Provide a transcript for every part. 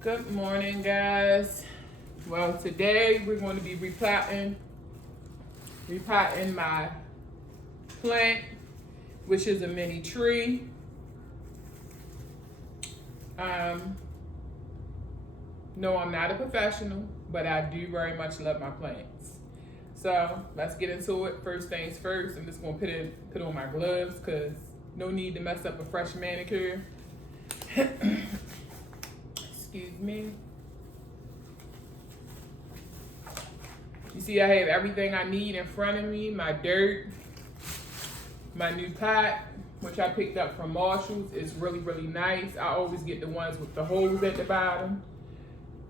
Good morning, guys. Well, today we're going to be repotting my plant, which is a mini tree. No, I'm not a professional, but I do very much love my plants. So let's get into it. First things first, I'm just going to put on my gloves because no need to mess up a fresh manicure. Excuse me. You see, I have everything I need in front of me. My dirt, my new pot, which I picked up from Marshall's, is really, really nice. I always get the ones with the holes at the bottom,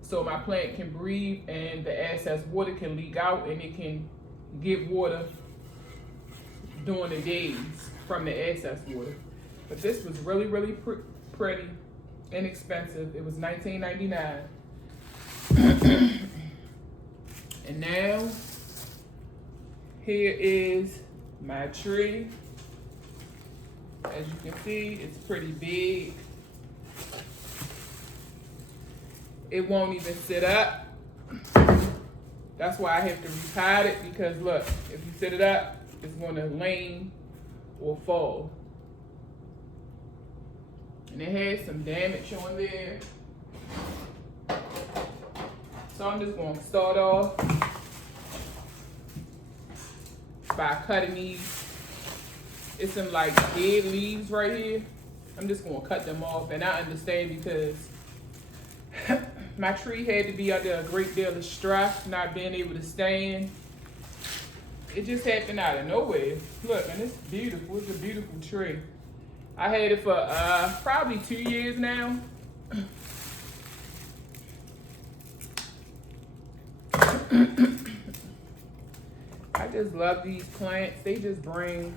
so my plant can breathe and the excess water can leak out and it can get water during the days from the excess water. But this was really, really pretty, inexpensive. It was $19.99. And now, here is my tree. As you can see, it's pretty big. It won't even sit up. That's why I have to repot it, because look, if you sit it up, it's gonna lean or fall. And it has some damage on there. So I'm just gonna start off by cutting these. It's some like dead leaves right here. I'm just gonna cut them off, and I understand because my tree had to be under a great deal of stress, not being able to stand. It just happened out of nowhere. Look, and it's beautiful. It's a beautiful tree. I had it for probably 2 years now. I just love these plants. They just bring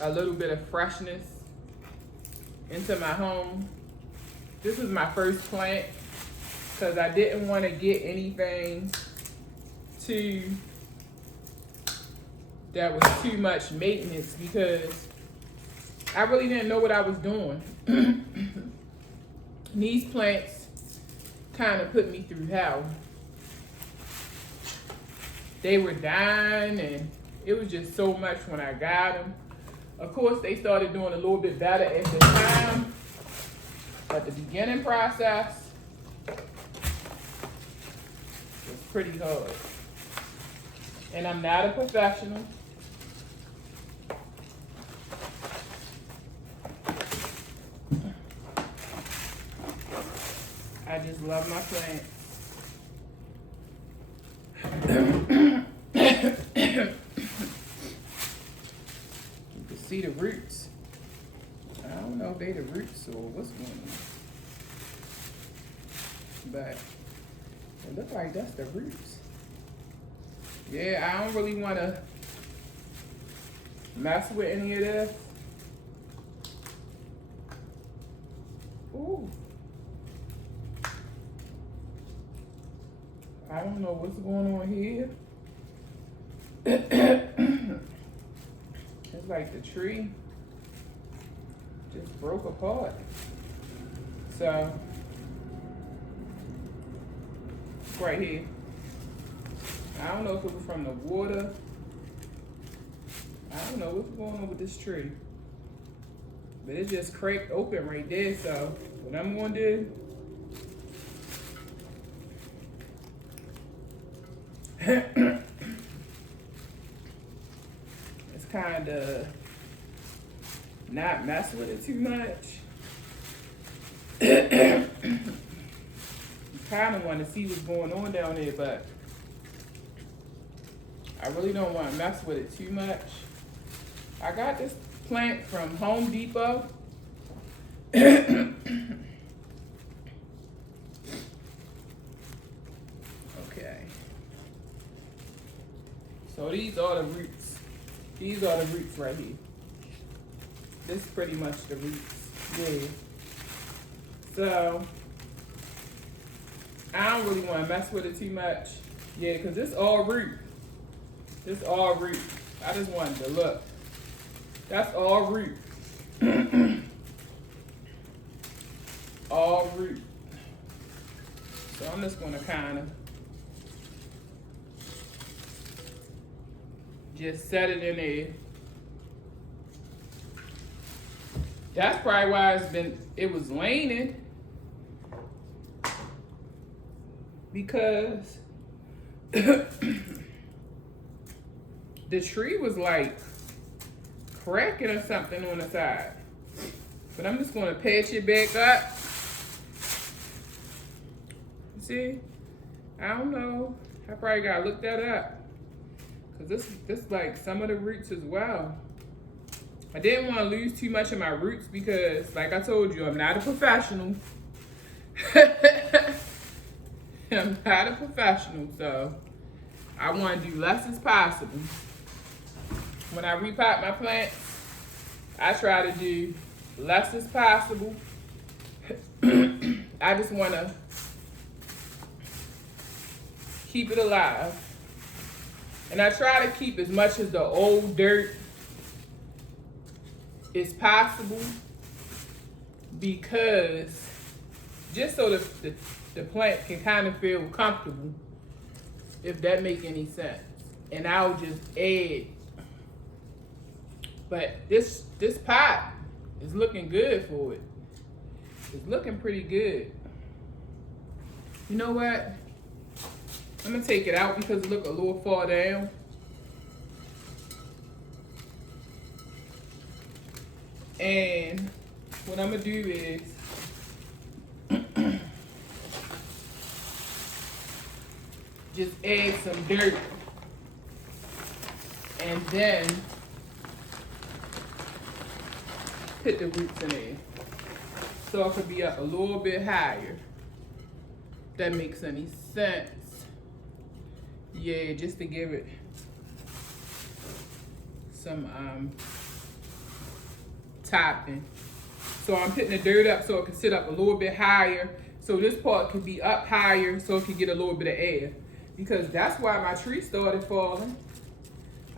a little bit of freshness into my home. This is my first plant because I didn't want to get anything that was too much maintenance, because I really didn't know what I was doing. These plants kind of put me through hell. They were dying and it was just so much when I got them. Of course, they started doing a little bit better at the time, but the beginning process was pretty hard. And I'm not a professional. I just love my plants. You can see the roots. I don't know if they the roots or what's going on, but it looks like that's the roots. Yeah, I don't really want to mess with any of this. Ooh. I don't know what's going on here. It's like the tree just broke apart. So, right here. I don't know if it was from the water. I don't know what's going on with this tree. But it just cracked open right there. So, what I'm going to do, it's kind of not mess with it too much. You kind of want to see what's going on down there, but I really don't want to mess with it too much. I got this plant from Home Depot. Okay. So these are the roots. These are the roots right here. This is pretty much the roots. Yeah. So I don't really want to mess with it too much. Yeah, because it's all root. It's all root. I just wanted to look. That's all root. all root. So I'm just gonna kind of just set it in there. That's probably why it was raining, because the tree was like cracking or something on the side. But I'm just gonna patch it back up. See, I don't know. I probably gotta look that up, because this like some of the roots as well. I didn't want to lose too much of my roots because, like I told you, I'm not a professional. I'm not a professional, so I want to do less as possible. When I repot my plants, I try to do less as possible. I just want to keep it alive. And I try to keep as much of the old dirt as possible, because just so the plant can kind of feel comfortable, if that make any sense. And I'll just add. But this pot is looking good for it. It's looking pretty good. You know what? I'm gonna take it out because it look a little far down. And what I'm gonna do is just add some dirt, and then put the roots in there, so it could be up a little bit higher. If that makes any sense. Yeah, just to give it some topping. So I'm putting the dirt up so it can sit up a little bit higher, so this part can be up higher so it can get a little bit of air, because that's why my tree started falling.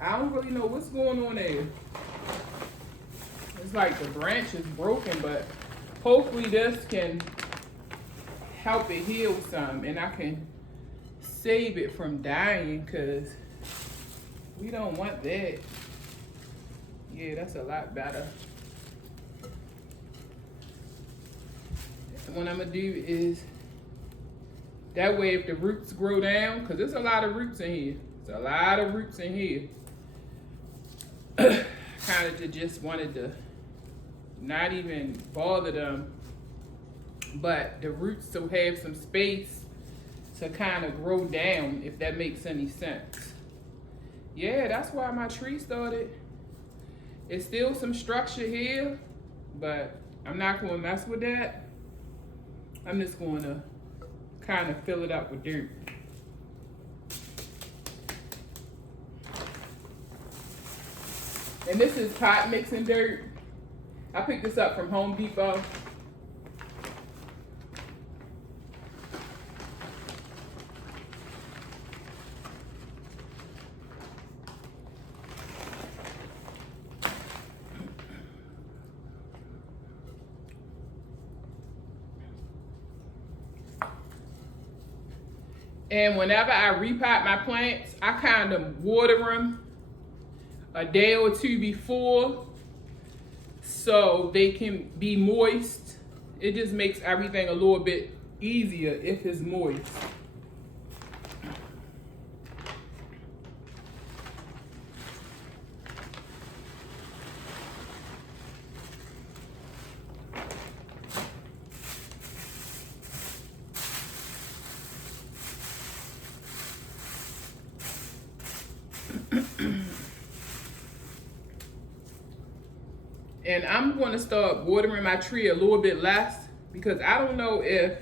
I don't really know what's going on there. It's like the branch is broken, but hopefully this can help it heal some, and I can save it from dying, because we don't want that. Yeah, that's a lot better. And what I'm gonna do is, that way if the roots grow down, because there's a lot of roots in here. There's a lot of roots in here. Kind of just wanted to not even bother them, but the roots to have some space to kind of grow down, if that makes any sense. Yeah, that's why my tree started. It's still some structure here, but I'm not going to mess with that. I'm just going to kind of fill it up with dirt. And this is pot mixing dirt. I picked this up from Home Depot. And whenever I repot my plants, I kind of water them a day or two before so they can be moist. It just makes everything a little bit easier if it's moist. And I'm going to start watering my tree a little bit less, because I don't know if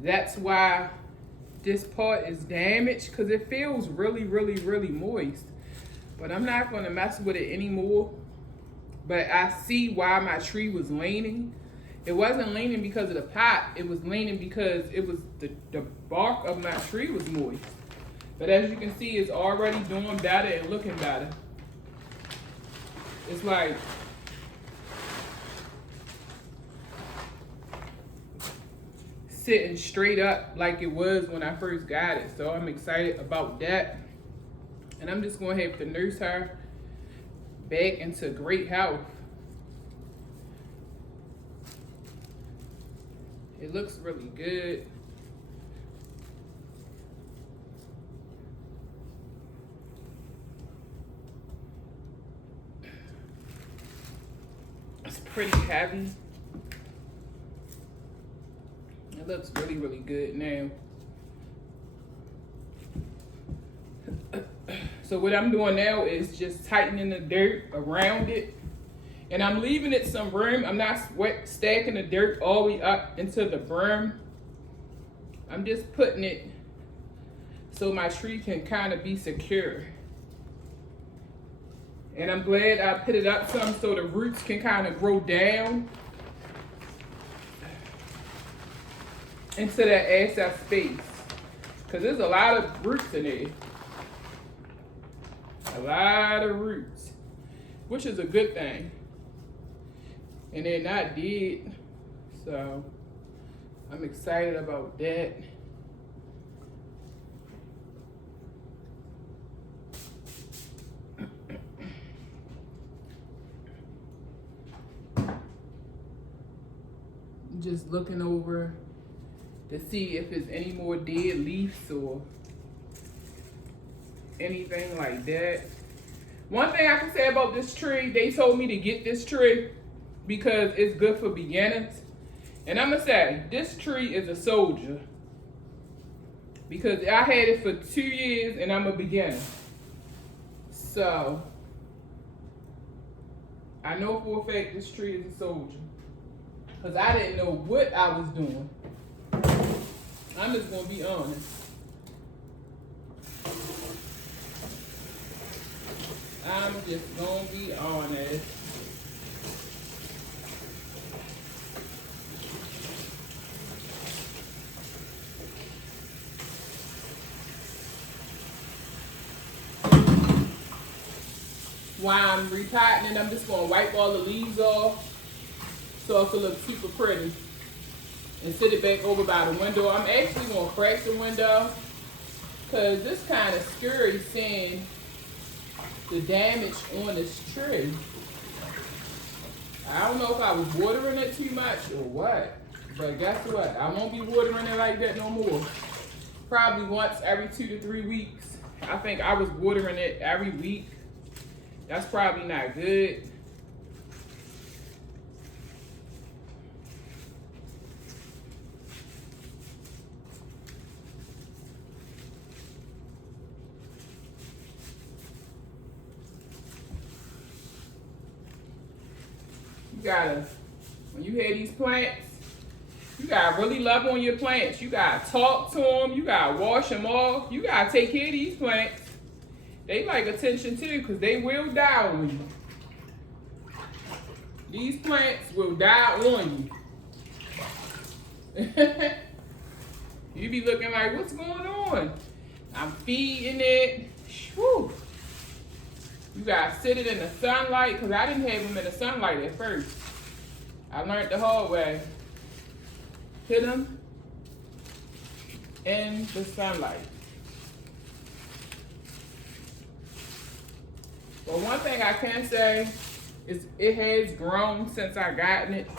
that's why this part is damaged, because it feels really, really, really moist. But I'm not going to mess with it anymore. But I see why my tree was leaning. It wasn't leaning because of the pot. It was leaning because it was the bark of my tree was moist. But as you can see, it's already doing better and looking better. It's like sitting straight up like it was when I first got it. So I'm excited about that. And I'm just going to have to nurse her back into great health. It looks really good. It's pretty heavy. It looks really, really good now. So what I'm doing now is just tightening the dirt around it. And I'm leaving it some room. I'm not stacking the dirt all the way up into the brim. I'm just putting it so my tree can kind of be secure. And I'm glad I put it up some so the roots can kind of grow down into that excess space. Because there's a lot of roots in there. A lot of roots, which is a good thing. And they're not dead, so I'm excited about that. Just looking over to see if there's any more dead leaves or anything like that. One thing I can say about this tree, they told me to get this tree because it's good for beginners. And I'm gonna say, this tree is a soldier because I had it for 2 years and I'm a beginner. So, I know for a fact this tree is a soldier because I didn't know what I was doing. I'm just gonna be honest. I'm just gonna be honest. While I'm repotting it, I'm just gonna wipe all the leaves off so it can look super pretty. And sit it back over by the window. I'm actually gonna crack the window because this kind of scary seeing the damage on this tree. I don't know if I was watering it too much or what, but guess what? I won't be watering it like that no more. Probably once every 2 to 3 weeks. I think I was watering it every week. That's probably not good. You gotta, when you have these plants, you gotta really love on your plants. You gotta talk to them. You gotta wash them off. You gotta take care of these plants. They like attention too, because they will die on you. These plants will die on you. You be looking like, what's going on? I'm feeding it. Whew. You gotta sit it in the sunlight, because I didn't have them in the sunlight at first. I learned the hard way. Put them in the sunlight. But one thing I can say is it has grown since I gotten it.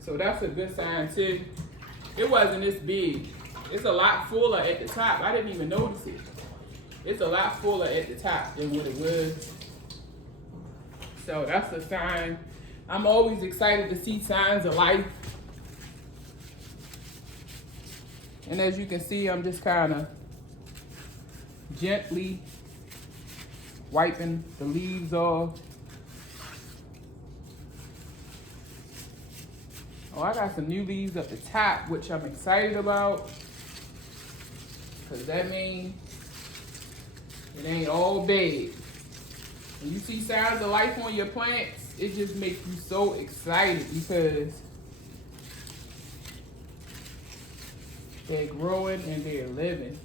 So that's a good sign too. It wasn't this big. It's a lot fuller at the top. I didn't even notice it. It's a lot fuller at the top than what it was. So that's a sign. I'm always excited to see signs of life. And as you can see, I'm just kind of gently wiping the leaves off. Oh, I got some new leaves at the top, which I'm excited about. Because that means it ain't all bad. When you see signs of life on your plants, it just makes you so excited because they're growing and they're living.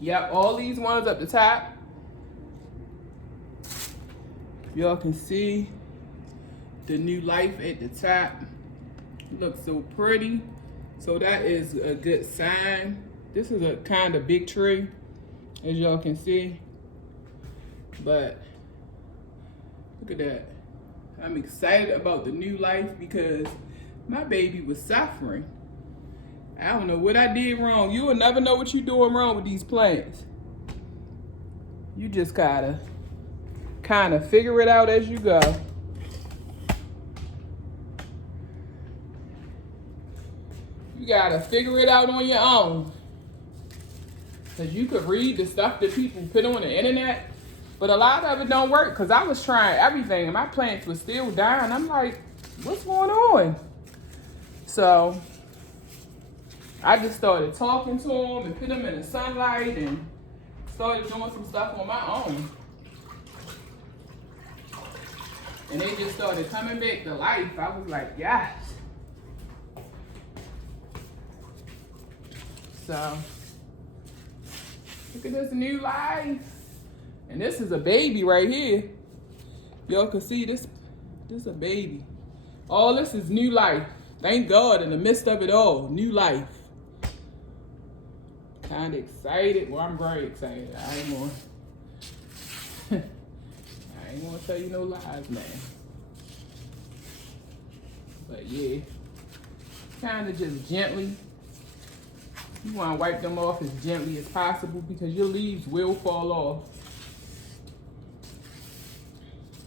Yep, all these ones up the top. Y'all can see the new life at the top. It looks so pretty. So that is a good sign. This is a kind of big tree, as y'all can see. But look at that. I'm excited about the new life because my baby was suffering. I don't know what I did wrong. You will never know what you're doing wrong with these plants. You just gotta kind of figure it out as you go. You gotta figure it out on your own. Because you could read the stuff that people put on the internet, but a lot of it don't work. Because I was trying everything and my plants were still dying. I'm like, what's going on? So I just started talking to them and put them in the sunlight and started doing some stuff on my own. And they just started coming back to life. I was like, yes. So, look at this new life. And this is a baby right here. Y'all can see this is a baby. All this is new life. Thank God in the midst of it all, new life. Kind of excited. Well, I'm very excited. I ain't gonna tell you no lies, man. But yeah, kind of just gently. You want to wipe them off as gently as possible because your leaves will fall off.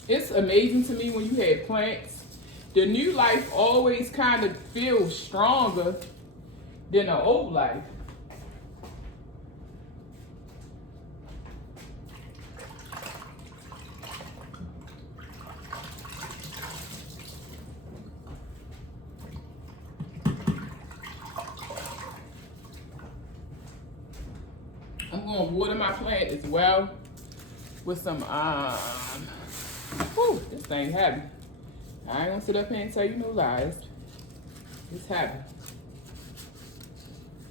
It's amazing to me when you have plants. The new life always kind of feels stronger than the old life. I'm going to water my plant as well with some, whew, this thing heavy. I ain't gonna sit up here and tell you no lies. It's heavy.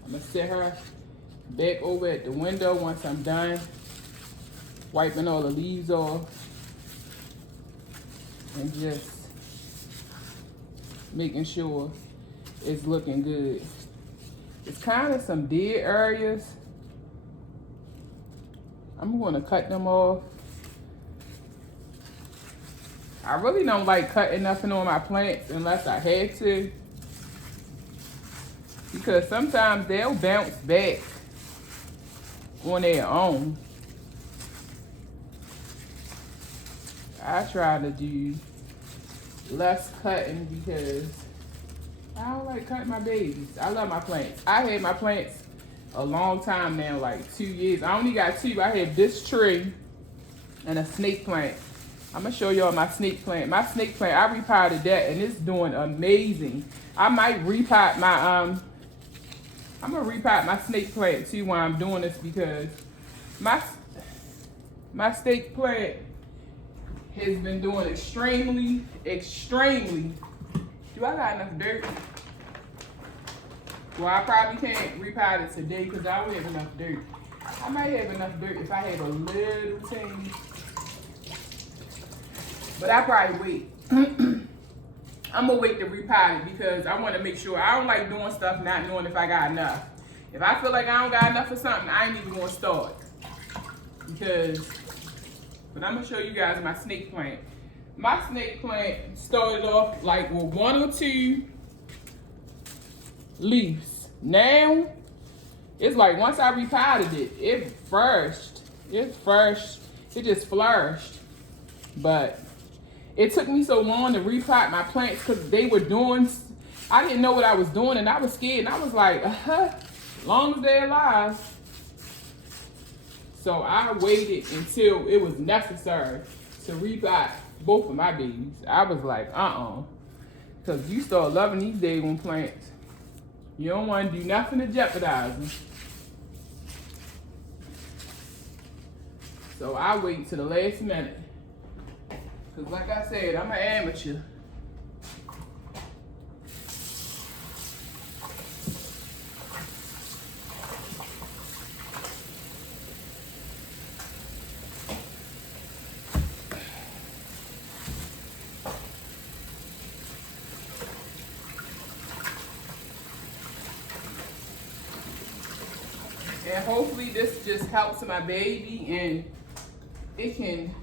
I'm gonna sit her back over at the window once I'm done wiping all the leaves off and just making sure it's looking good. It's kind of some dead areas. I'm going to cut them off. I really don't like cutting nothing on my plants unless I had to, because sometimes they'll bounce back on their own. I try to do less cutting because I don't like cutting my babies. I love my plants. I had my plants a long time now, like 2 years. I only got two. I have this tree and a snake plant. I'm gonna show y'all my snake plant. My snake plant, I repotted that and it's doing amazing. I might repot my, I'm gonna repot my snake plant too while I'm doing this because my snake plant has been doing extremely. Do I got enough dirt? Well, I probably can't repot it today because I don't have enough dirt. I might have enough dirt if I have a little teeny. But I probably wait. I'm gonna wait to repot it because I want to make sure. I don't like doing stuff not knowing if I got enough. If I feel like I don't got enough for something, I ain't even gonna start. But I'm gonna show you guys my snake plant. My snake plant started off like with 1 or 2 leaves. Now, it's like once I repotted it, it just flourished. But it took me so long to repot my plants because they were doing, I didn't know what I was doing and I was scared and I was like, long as they're alive. So I waited until it was necessary to repot both of my babies. I was like, because you start loving these day one plants. You don't want to do nothing to jeopardize them. So I wait till the last minute. Because like I said, I'm an amateur. And hopefully this just helps my baby and it can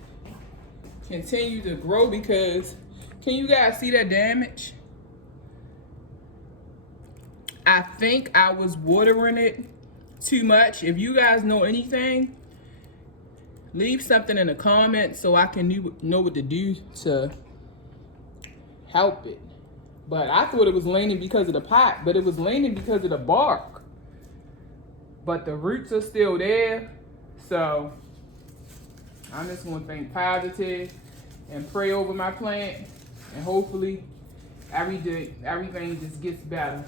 continue to grow, because can you guys see that damage? I think I was watering it too much. If you guys know anything, leave something in the comments so I can know what to do to help it. But I thought it was laning because of the pot, but it was laning because of the bark. But the roots are still there. So I'm just gonna think positive and pray over my plant, and hopefully everything just gets better.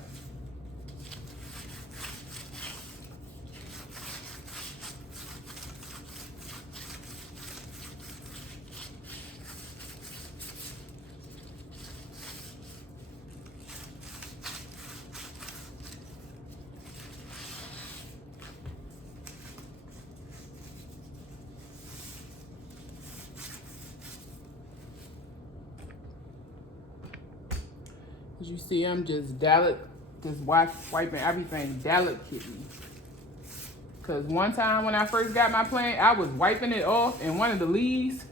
As you see, I'm just wiping everything delicately. Because one time when I first got my plant, I was wiping it off and one of these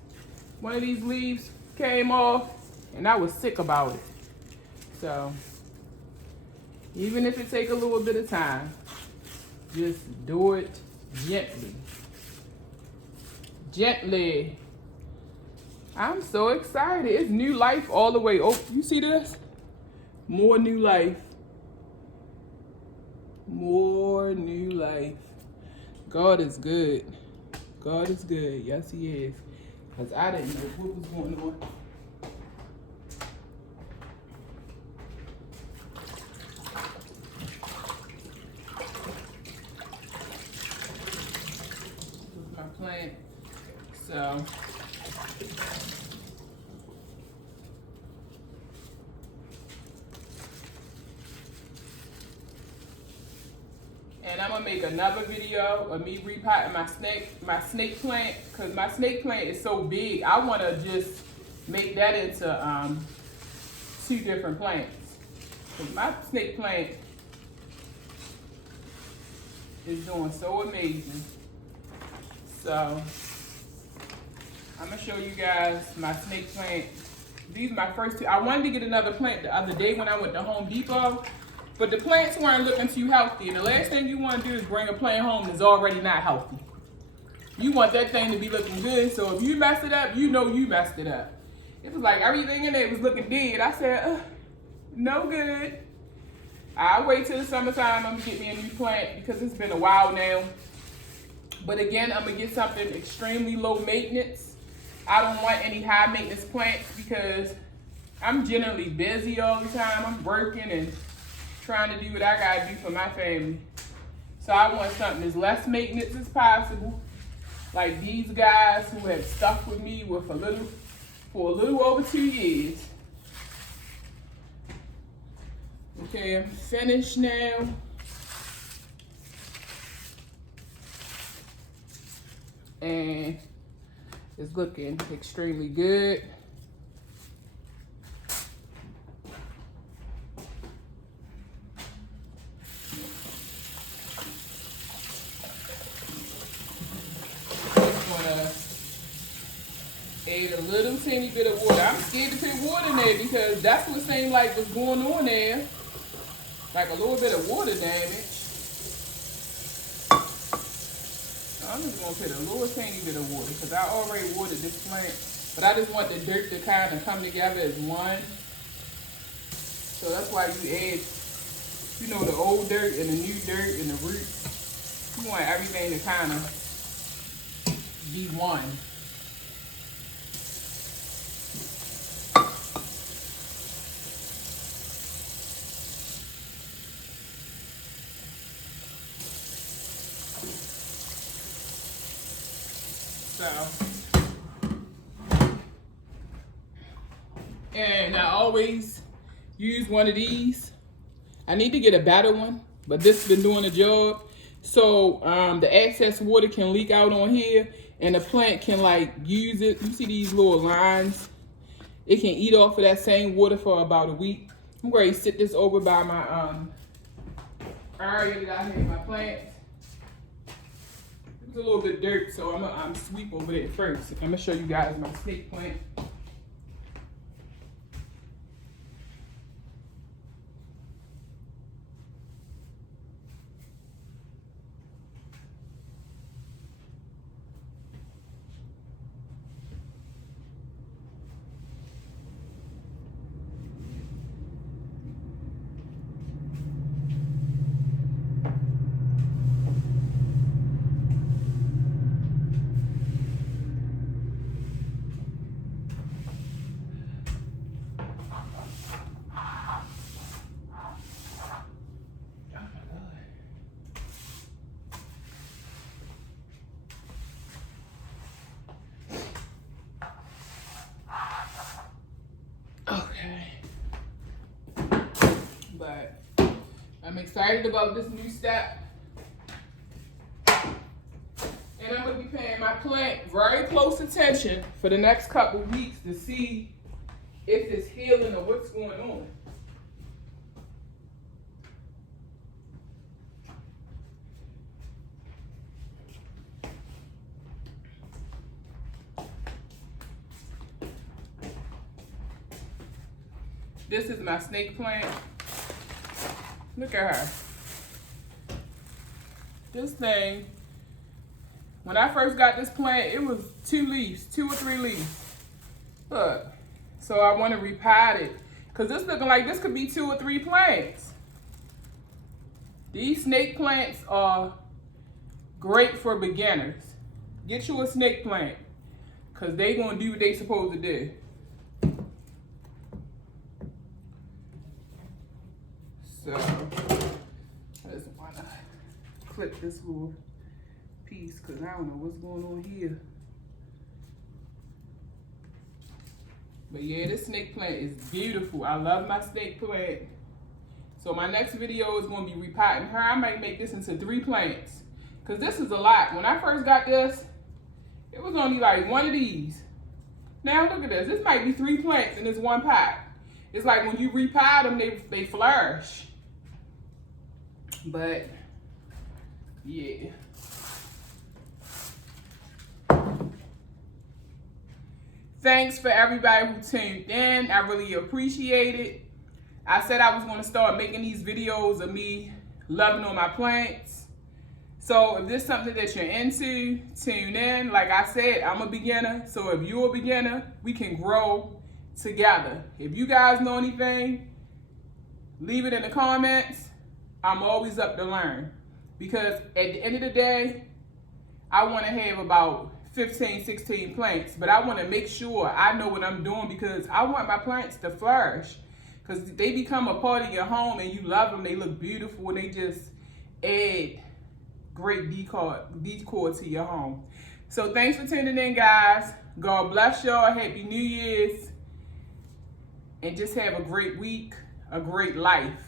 leaves came off and I was sick about it. So even if it take a little bit of time, just do it gently. Gently. I'm so excited. It's new life all the way. Oh, you see this? More new life. More new life. God is good. God is good. Yes, he is. Because I didn't know what was going on. This is my plant. So and I'm gonna make another video of me repotting my snake plant, because my snake plant is so big. I wanna just make that into 2 different plants. Because my snake plant is doing so amazing. So I'm gonna show you guys my snake plant. These are my first 2. I wanted to get another plant the other day when I went to Home Depot, but the plants weren't looking too healthy. And the last thing you want to do is bring a plant home that's already not healthy. You want that thing to be looking good. So if you mess it up, you know you messed it up. It was like everything in there was looking dead. I said, no good. I'll wait till the summertime. I'm going to get me a new plant because it's been a while now. But again, I'm going to get something extremely low maintenance. I don't want any high maintenance plants because I'm generally busy all the time. I'm working and trying to do what I gotta do for my family. So I want something as less maintenance as possible. Like these guys who have stuck with me for a little over 2 years. Okay, I'm finished now. And it's looking extremely good. Add a little teeny bit of water. I'm scared to put water in there because that's what seemed like was going on there. Like a little bit of water damage. So I'm just gonna put a little teeny bit of water because I already watered this plant. But I just want the dirt to kind of come together as one. So that's why you add, you know, the old dirt and the new dirt and the roots. You want everything to kind of be one. So, and I always use one of these. I need to get a better one, but this has been doing the job. So the excess water can leak out on here and the plant can like use it. You see these little lines? It can eat off of that same water for about a week. I'm going to sit this over by my area that I have my plants. It's a little bit dirt, so I'm sweep over there first. I'm gonna show you guys my snake plant. Okay. But I'm excited about this new step. And I'm going to be paying my plant very close attention for the next couple weeks to see if it's healing or what's going on. This is my snake plant. Look at her. This thing, when I first got this plant, it was 2 or 3 leaves. Look, so I want to repot it because this looking like this could be 2 or 3 plants. These snake plants are great for beginners. Get you a snake plant because they gonna do what they supposed to do. So I just wanna clip this little piece because I don't know what's going on here. But yeah, this snake plant is beautiful. I love my snake plant. So my next video is gonna be repotting her. I might make this into 3 plants because this is a lot. When I first got this, it was only like 1 of these. Now look at this. This might be 3 plants in this 1 pot. It's like when you repot them, they flourish. But yeah. Thanks for everybody who tuned in. I really appreciate it. I said I was going to start making these videos of me loving on my plants. So if this is something that you're into, tune in. Like I said, I'm a beginner. So if you're a beginner, we can grow together. If you guys know anything, leave it in the comments. I'm always up to learn. Because at the end of the day, I want to have about 15, 16 plants. But I want to make sure I know what I'm doing because I want my plants to flourish. Because they become a part of your home and you love them. They look beautiful and they just add great decor to your home. So thanks for tuning in, guys. God bless y'all. Happy New Year's. And just have a great week, a great life.